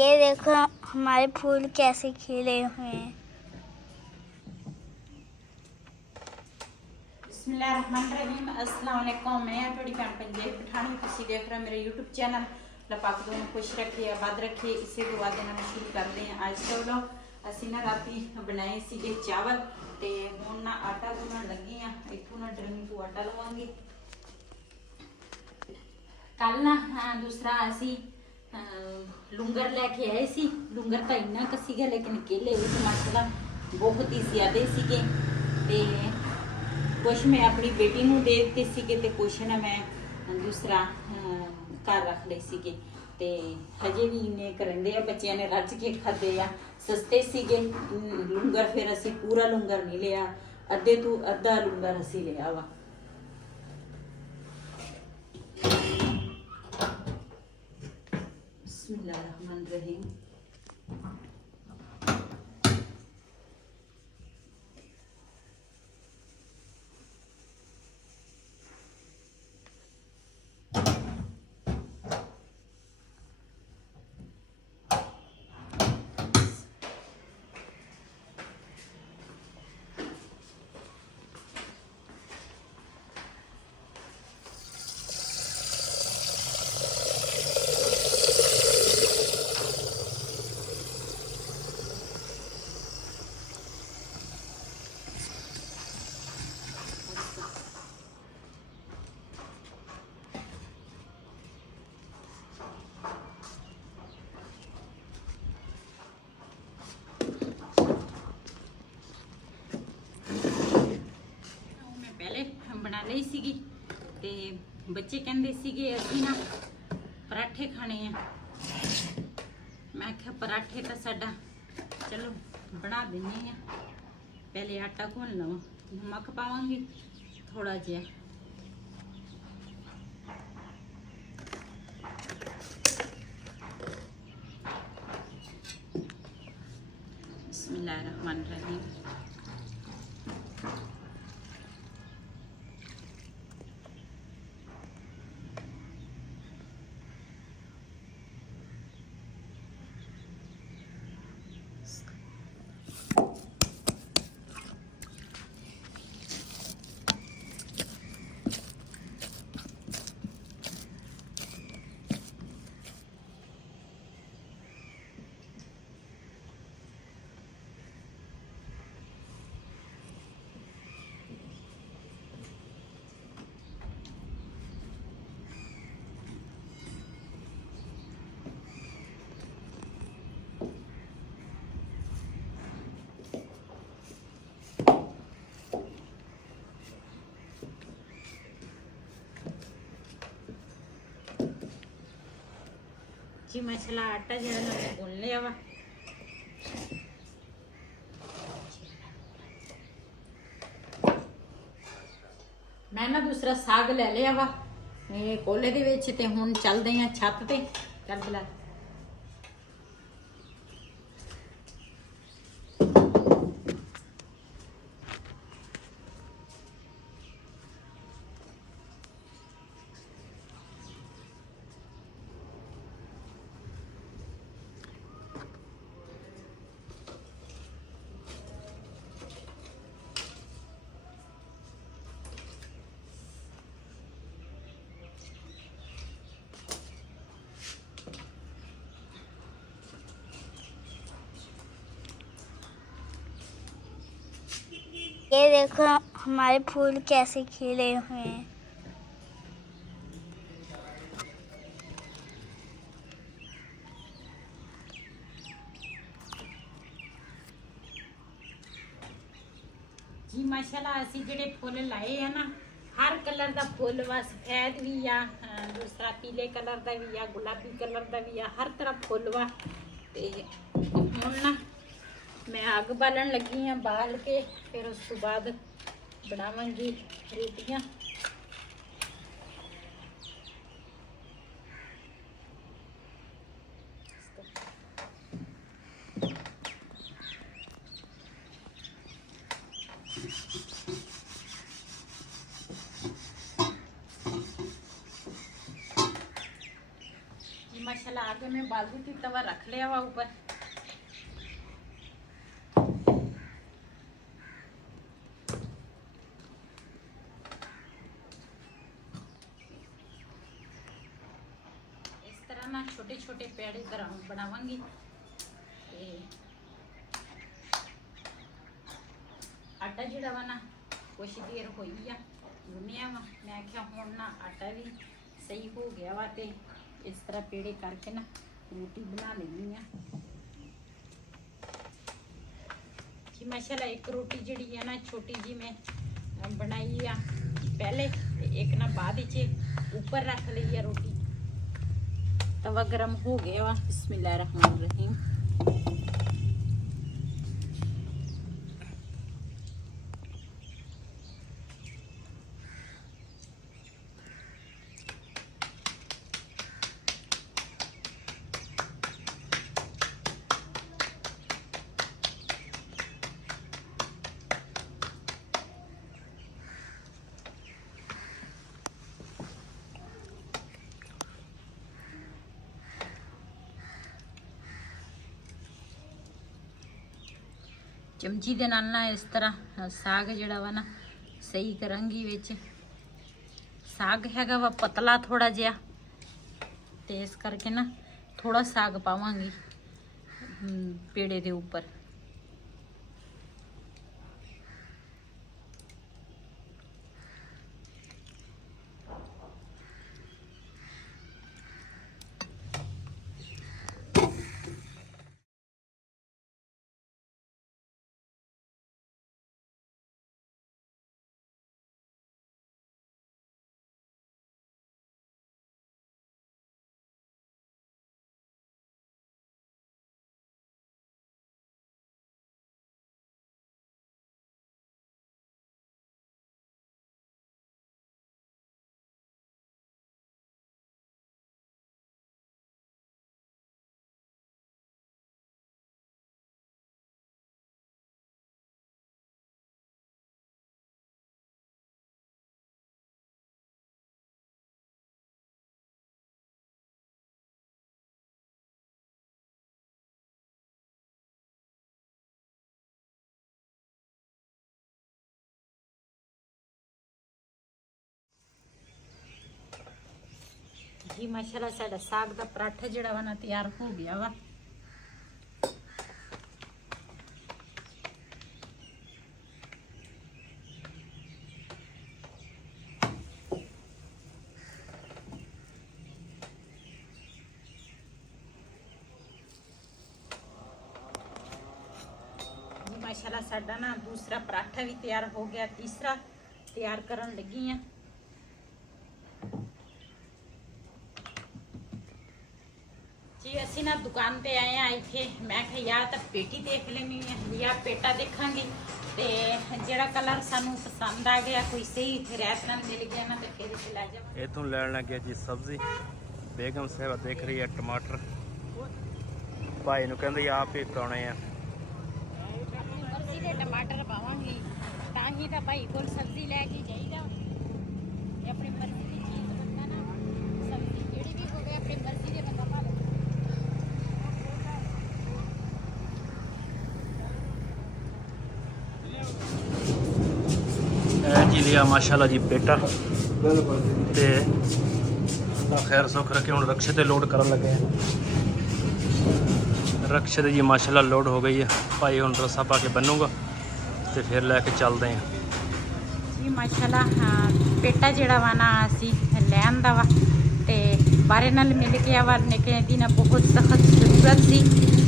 ये देखो हमारे फूल कैसे खिले हुए हैं। बिस्मिल्लाहिर्रहमानिर्रहीम। अस्सलाम वालेकुम। मैं थोड़ी भैन पंजेब पठानी, तुसी देख रहे हो मेरे यूट्यूब चैनल। लपाक दोनों खुश रखे, आबाद रखे, इसे दुआ देना शुरू करते हैं। आज चलो असी ना राती बनाए सीगे चावल ते हुण ना आटा गुनन लगी हाँ। इथों ना ड्रमी तो आटा लवांगी। कल ना दूसरा असी लुंगर लैके आए सी। लुंगर तो इन्ना क सीगा लेकिन केले उस मसला बहुत ही ज्यादा सीगे ते कुछ मैं अपनी बेटी नूं दे दित्ते सीगे ते कुछ ना मैं दूसरा घर रख लए सीगे ते हजे भी इन्ने करेंदे आ। बच्चियां ने रज के खादे आ। सस्ते सीगे लुंगर, फिर असी पूरा लुंगर नहीं लिया, अद्धे तू अद्धा लुंगर असी लिया वा। बिस्मिल्लाहिर्रहमानिर्रहीम। पहले बना ली सीगी ते बच्चे कहते सीगे असी ना पराठे खाने हैं। मैं आख्या पराठे तो साडा चलो बना देने हैं। पहले आटा घुन लवां, नमक पावांगी थोड़ा जिहा। बिस्मिल्लाहिर्रहमानिर्रहीम। जी मसाला आटा जो मैं गुन लिया वा। मैं ना दूसरा साग ले लिया वा कोले दे विच ते हुण चलदे आ छत ते। चल बिला ये देखो हमारे फूल कैसे खिले हुए हैं। जी माशाल्लाह असी जेडे फुल लाए है ना, हर कलर का फुल वा। सफेद भी आ, दूसरा पीले कलर का भी आ, गुलाबी कलर का भी आ, हर तरह फुल वा। ते हुण ना मैं अग बालन लगी हाँ। बाल के फिर उस तो बाद बनावांगी रोटियां। माशाल्लाह चला के मैं बाल्टी थी तवा रख लिया हुआ ऊपर। इस तरह ना छोटे छोटे पेड़े बनावांगी। आटा जिहड़ा वा ना कुछ देर होई आ गुन्निया वा, मैं आख्या हुण ना आटा भी सही हो गया वा ते इस तरह पेड़े करके ना रोटी बना लेनी आ जी। माशाल्लाह एक रोटी जिहड़ी है ना छोटी जी मैं बनाई आ पहले, एक ना बाद च ऊपर रख ली है रोटी। तवा गरम हो गया वा। बिस्मिल्लाहिर्रहमानिर्रहीम। चमची दे नाल ना इस तरह साग जिहड़ा वा ना सही करांगी। विच साग हैगा वा पतला थोड़ा जिहा, ते इस करके ना थोड़ा साग पावांगी पेड़े दे ऊपर। जी माशाल्लाह साडा साग दा पराठा जिहड़ा वा ना तैयार हो गया वा। जी माशाल्लाह साडा ना दूसरा पराठा भी तैयार हो गया, तीसरा तैयार करन लगी हैं। जी असी ना दुकान पे आए हैं इत्थे, मैं कहा या तो पेटी देख लेनी है या पेटा देखांगी, ते जेड़ा कलर सानू पसंद आ गया कोई सही रैत नाल मिल गया ना, तो फिर इसे लै जावां। इथों लैण लगे जी सब्जी। बेगम साहब देख रही है टमाटर, भाई नूं कहंदी आप ही पाउणे आ। अपनी मर्जी दे टमाटर पावांगी तां ही तां भाई कोल सब्जी लैके जाईदा। अपनी मर्जी दी चीज बंदा ना सब्जी जेड़ी भी होवे अपनी मर्जी दे बंदा पा ले। जी लिया माशाल्लाह जी पेटा ते खैर सुख रखे। हुण रक्शे ते लोड करन लगे हैं। रक्शे ते जी माशाल्लाह लोड हो गई है। भाई हुण रस्सा पा के बनूंगा ते फिर लैके चलते हैं जी माशाल्लाह। पेटा जिहड़ा वा ना असी लै आंदा वा ते बारे नाल मिल गया वा। निके दी ना बहुत सख्त जरूरत सी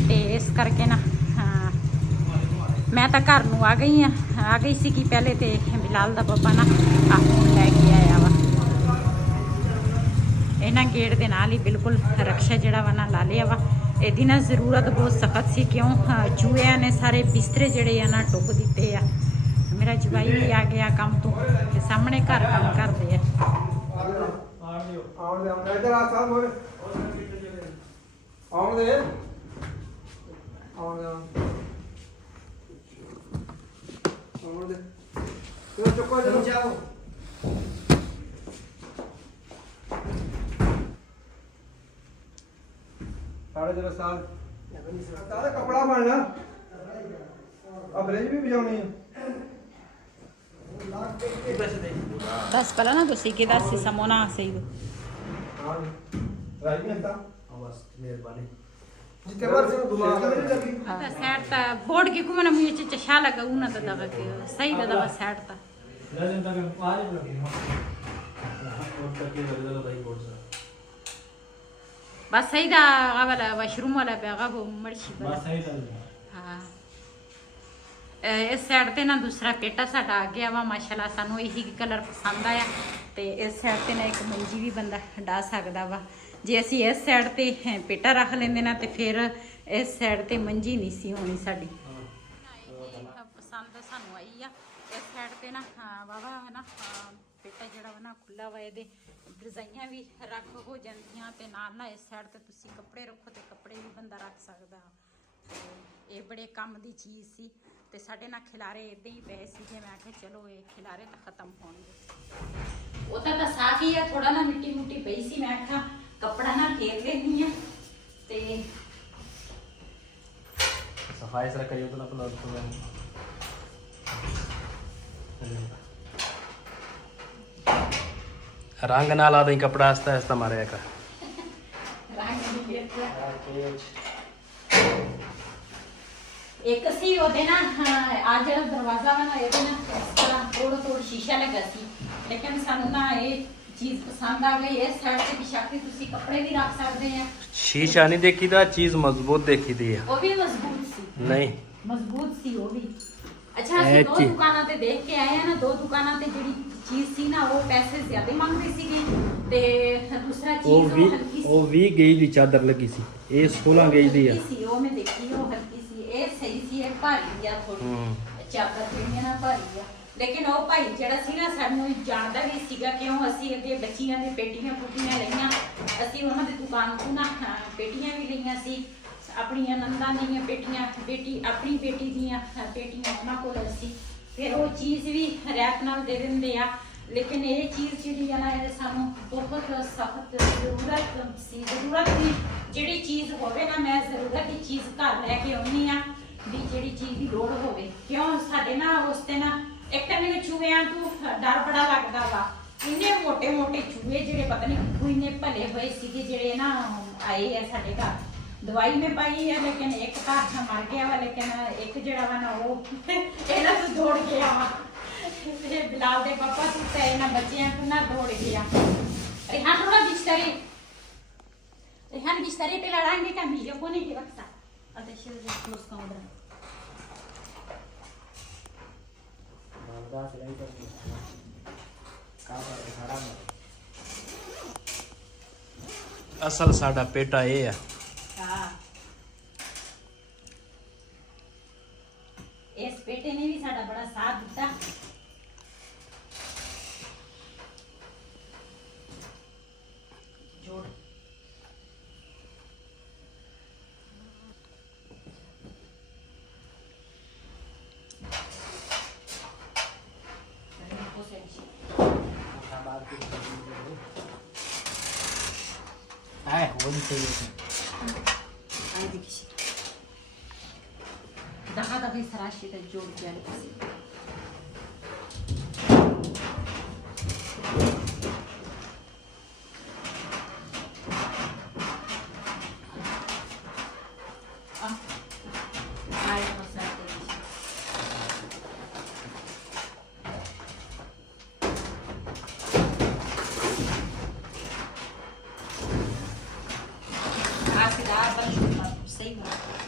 ते इस करके ना मैं तो घर नूं आ गई सी कि पहले तो बिलाल दा पापा ना हुण लैके आया वा। इन्हां गेट दे नाल ही बिल्कुल रक्शा जिहड़ा वा ना ला लिया वा। इहदी ना जरूरत बहुत सख्त सी, क्यों चूहियां ने सारे बिस्तरे जिहड़े आ ना टुक दिते आ। मेरा जवाई भी आ गया काम तो, ते सामने घर काम करदे आ। साढ़े 3 साल सारा कपड़ा बनना अब ब्रेज भी बजानी है बस पहला ना तुसी के दस समोना सही दो हाँ राइट में था बस मेहरबानी जितने बार से दुआ मेरी लगी आता सेट ता बोर्ड के को मैंने मुझे चशा लगा उना तो दगा के सही दगा सेट ता लजन तक आज लगी और तक ये लगा भाई बोर्ड से बस सही दा वाला वॉशरूम वाला बेगा वो मर्ची बस सही था हाँ इस साइड ते ना दूसरा पेटा साडा आ गया वा माशाल्लाह सानू यही कलर पसंद आया ते इस साइड ते ना एक मंजी भी बंदा डा सकदा वा जे असी इस साइड ते पेटा रख लेंदे ना ते फिर इस साइड ते मंजी नहीं सी होनी साडी पसंद सानू आई आ इस साइड ते ना वावा है ना पेटा जड़ा वा ना खुला वा ਇਹਦੇ डिजाइनां भी रख हो ਜਾਂਦੀਆਂ ਤੇ ਨਾਲ ਨਾ ਇਸ ਸਾਈਡ ਤੇ ਤੁਸੀਂ ਕੱਪੜੇ ਰੱਖੋ ਤੇ ਕੱਪੜੇ ਵੀ ਬੰਦਾ ਰੱਖ ਸਕਦਾ ਤੇ ਇਹ ਬੜੇ ਕੰਮ ਦੀ ਚੀਜ਼ ਸੀ ਤੇ ਸਾਡੇ ਨਾਲ ਖਿਲਾਰੇ ਇਦਾਂ ਹੀ ਪਏ ਸੀ ਕਿ ਮੈਂ ਕਿਹਾ ਚਲੋ ਇਹ ਖਿਲਾਰੇ ਤਾਂ ਖਤਮ ਹੋਣਗੇ ਉਹ ਤਾਂ ਸਾਫ ਹੀ ਆ ਥੋੜਾ ਨਾ ਮਿੱਟੀ ਮੁੱਟੀ ਪਈ ਸੀ ਮੈਂ ਕਿਹਾ ਕੱਪੜਾ ਨਾ ਫੇਰ ਲੈਣੀ ਆ ਤੇ सफाई से करियो तो ना अपना रंग ना ला दें कपड़ा आस्ता आस्ता मारे का एक सी ਉਹਦੇ ਨਾ ਆ ਜਿਹੜਾ ਦਰਵਾਜ਼ਾ ਵਾ ਨਾ ਇਹਦੇ ਨਾ ਇਸ ਤਰ੍ਹਾਂ ਤੋੜ ਸ਼ੀਸ਼ਾ ਲੱਗਾ ਸੀ ਲੇਕਿਨ ਸਾਨੂੰ ਨਾ ਇਹ ਚੀਜ਼ ਪਸੰਦ ਆ ਗਈ ਇਸ ਸਾਈਡ ਤੇ ਬਿਸ਼ਾਕੀ ਤੁਸੀਂ ਕੱਪੜੇ ਵੀ ਰੱਖ ਸਕਦੇ ਆ शीशा नहीं देखी था चीज मजबूत देखी थी ਉਹ ਵੀ ਮਜ਼ਬੂਤ ਸੀ नहीं ਮਜ਼ਬੂਤ ਸੀ ਉਹ ਵੀ ਅੱਛਾ ਅਸੀਂ ਦੋ ਦੁਕਾਨਾਂ ਤੇ ਦੇਖ ਕੇ ਆਏ ਆ ਨਾ ਦੋ ਦੁਕਾਨਾਂ ਤੇ ਜਿਹੜੀ ਚੀਜ਼ ਸੀ ਨਾ ਉਹ ਪੈਸੇ ਜ਼ਿਆਦਾ ਮੰਗਦੇ ਸੀਗੇ ਤੇ ਦੂਸਰਾ ਚੀਜ਼ ਉਹ ਹਲਕੀ ਸੀ ਉਹ 20 ਗੇਜ ਦੀ ਚਾਦਰ ਲੱਗੀ ਸੀ ਇਹ 16 ਗੇਜ ਦੀ ਆ ਸੀ ਉਹ ਮੈਂ ਦੇਖੀ ਉਹ ਹਲਕੀ ਸੀ ਇਹ ਸਹੀ ਸੀ ਇਹ ਭਾਰੀ ਆ ਥੋੜੀ ਚਾਦਰ ਜਿਹੜੀਆਂ ਨਾ ਭਾਰੀ ਆ ਲੇਕਿਨ ਉਹ ਭਾਈ ਜਿਹੜਾ ਸੀ ਨਾ ਸਾਨੂੰ ਜਾਣਦਾ ਵੀ ਸੀਗਾ ਕਿਉਂ ਅਸੀਂ ਅੱਗੇ ਬੱਚੀਆਂ ਦੇ ਪੇਟੀਆਂ ਪੁੱਟੀਆਂ ਲਈਆਂ ਅਸੀਂ ਉਹਨਾਂ ਦੀ ਦੁਕਾਨ ਤੋਂ ਨਾ ਪੇਟੀਆਂ ਵੀ ਲਈਆਂ ਸੀ ਆਪਣੀਆਂ ਨੰਦਾਂ ਦੀਆਂ ਪੇਟੀਆਂ ਆਪਣੀ ਬੇਟੀ ਦੀਆਂ ਪੇਟੀਆਂ ਉਹਨਾਂ ਕੋਲ ਸੀ ਫਿਰ ਉਹ ਚੀਜ਼ ਵੀ ਰੈਪ ਨਾਲ ਦੇ ਦਿੰਦੇ ਆ ਲੇਕਿਨ ਇਹ ਚੀਜ਼ ਜਿਹੜੀ ਆ ਨਾ ਇਹ ਸਾਨੂੰ ਬਹੁਤ ਸਖਤ ਜ਼ਰੂਰਤ ਦੀ ਜਿਹੜੀ ਚੀਜ਼ ਹੋਵੇ ਨਾ ਮੈਂ ਜ਼ਰੂਰਤ ਦੀ ਚੀਜ਼ ਘਰ ਲੈ ਕੇ ਆਉਣੀ ਆ ਵੀ ਜਿਹੜੀ ਚੀਜ਼ ਦੀ ਲੋੜ ਹੋਵੇ ਕਿਉਂ ਸਾਡੇ ਨਾ ਉਸ ਤੇ ਨਾ ਇੱਕ ਤਾਂ ਮੈਨੂੰ ਚੂਹਿਆਂ ਤੋਂ ਡਰ ਬੜਾ ਲੱਗਦਾ ਵਾ ਇੰਨੇ ਮੋਟੇ ਮੋਟੇ ਚੂਹੇ ਜਿਹੜੇ ਪਤਾ ਨਹੀਂ ਕੋਈ ਨੇ ਭਲੇ ਹੋਏ ਸੀਗੇ ਜਿਹੜੇ ਨਾ ਆਏ ਆ ਸਾਡੇ ਘਰ ਦਵਾਈ ਮੈਂ ਪਾਈ ਹੈ ਲੇਕਿਨ ਇੱਕ ਤਾਂ ਮਰ ਗਿਆ ਵਾ ਲੇਕਿਨ ਇੱਕ ਜਿਹੜਾ ਵਾ ਨਾ ਉਹ ਇਹਨਾਂ ਤੋਂ ਦੌੜ ਗਿਆ ਵਾ ਇਹ ਬਿਲਾਲ ਦੇ ਪਾਪਾ ਤੋਂ ਤੇ ਇਹਨਾਂ ਬੱਚਿਆਂ ਤੋਂ ਨਾ ਦੌੜ ਗਿਆ ਰਿਹਾਨ ਥੋੜਾ ਬਿਸਤਰੇ पे लड़ाएंगे क्या मीडिया को नहीं रखता अच्छा शेर क्लोज काउंटर ਅਸਲ ਸਾਡਾ ਪੇਟਾ ਇਹ ਆ हाँ इस बेटे ने भी साडा बड़ा साथ दिता जोड़ दहा दही सराशी ते जोड़ के आले सही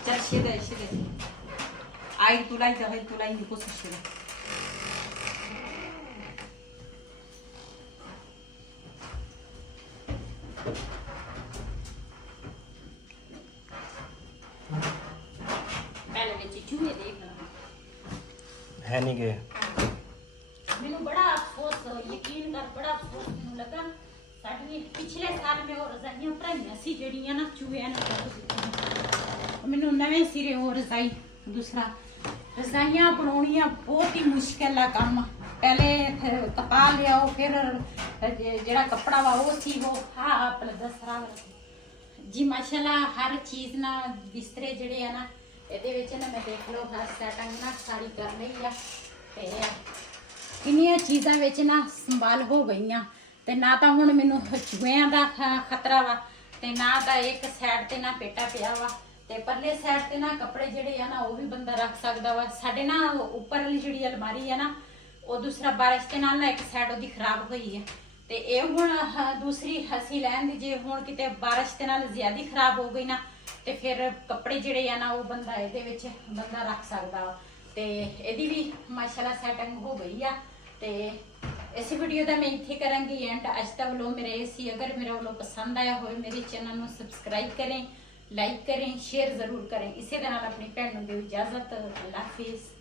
चल शेदे आई तुलाई निको शेदे पहले ਵਿੱਚ ਚੂਹੇ ਦੇਖ ਹੈ ਨਹੀਂ ਗਏ ਮੈਨੂੰ ਬੜਾ ਅਫਸੋਸ ਯਕੀਨ ਕਰ ਬੜਾ ਅਫਸੋਸ ਮੈਨੂੰ ਲੱਗਾ ਸਾਡੀ ਪਿਛਲੇ ਸਾਲ ਮੈਂ ਉਹ ਰਜ਼ਾਈਆਂ ਭਰਾਈਆਂ ਸੀ ਜਿਹੜੀਆਂ ਨਾ ਚੂਹਿਆਂ ਨੇ ਕੱਟ ਦਿੱਤੀਆਂ ਮੈਨੂੰ ਨਵੇਂ ਸਿਰੇ ਉਹ ਰਜ਼ਾਈ ਦੂਸਰਾ ਰਜ਼ਾਈਆਂ ਬਣਾਉਣੀਆਂ ਬਹੁਤ ਹੀ ਮੁਸ਼ਕਿਲ ਆ ਕੰਮ ਪਹਿਲੇ ਕਪਾ ਲਿਆਓ ਫਿਰ ਜਿਹੜਾ ਕੱਪੜਾ ਵਾ ਉਹ ਸੀ ਉਹ ਹਾਂ ਪਲਦਾ ਸਰਾ ਜੀ ਮਾਸ਼ਾਅੱਲਾ ਹਰ ਚੀਜ਼ ਨਾ ਬਿਸਤਰੇ ਜਿਹੜੇ ਆ ਨਾ ਇਹਦੇ ਵਿੱਚ ਨਾ ਮੈਂ ਦੇਖ ਲਓ ਹਰ ਸੈਟਿੰਗ ਨਾ ਸਾਰੀ ਕਰ ਲਈ ਆ ਤੇ ਕਿੰਨੀਆਂ ਚੀਜ਼ਾਂ ਵਿੱਚ ਨਾ ਸੰਭਾਲ ਹੋ ਗਈਆਂ ਤੇ ਨਾ ਤਾਂ ਹੁਣ ਮੈਨੂੰ ਚੂਹਿਆਂ ਦਾ ਖਤਰਾ ਵਾ ਤੇ ਨਾ ਤਾਂ ਇੱਕ ਸਾਈਡ ਤੇ ਨਾ ਪੇਟਾ ਪਿਆ ਵਾ ਤੇ ਪਰਲੇ ਸਾਈਡ ਤੇ ਨਾ ਕੱਪੜੇ ਜਿਹੜੇ ਆ ਨਾ ਉਹ ਵੀ ਬੰਦਾ ਰੱਖ ਸਕਦਾ ਵਾ। ਸਾਡੇ ਨਾ ਉੱਪਰ ਵਾਲੀ ਜਿਹੜੀ ਅਲਮਾਰੀ ਆ ਨਾ ਉਹ ਦੂਸਰਾ ਬਾਰਿਸ਼ ਦੇ ਨਾਲ ਨਾ ਇੱਕ ਸਾਈਡ ਉਹਦੀ ਖਰਾਬ ਹੋਈ ਹੈ ਤੇ ਇਹ ਹੁਣ ਦੂਸਰੀ ਅਸੀਂ ਲੈਣ ਦੀ ਜੇ ਹੁਣ ਕਿਤੇ ਬਾਰਿਸ਼ ਦੇ ਨਾਲ ਜ਼ਿਆਦਾ ਖਰਾਬ ਹੋ ਗਈ ਨਾ ਤੇ ਫਿਰ ਕੱਪੜੇ ਜਿਹੜੇ ਆ ਨਾ ਉਹ ਬੰਦਾ ਇਹਦੇ ਵਿੱਚ ਬੰਦਾ ਰੱਖ ਸਕਦਾ ਵਾ ਤੇ ਇਹਦੀ ਵੀ ਮਾਸ਼ਾਅੱਲਾ ਸੈਟਿੰਗ ਹੋ ਗਈ ਆ। ਤੇ ਇਸ ਵੀਡੀਓ ਦਾ ਮੈਂ ਇੱਥੇ ਕਰਾਂਗੀ ਐਂਡ ਅੱਜ ਦਾ ਵਲੋਗ ਮੇਰੇ ਇਹ ਸੀ। ਅਗਰ ਮੇਰਾ ਵਲੋਗ ਪਸੰਦ ਆਇਆ ਹੋਵੇ ਮੇਰੇ ਚੈਨਲ ਨੂੰ ਸਬਸਕ੍ਰਾਈਬ ਕरें, ਲਾਈਕ करें, शेयर जरूर करें। इसी तरह अपनी भैन को दो इजाजत। अल्लाह हाफिज़।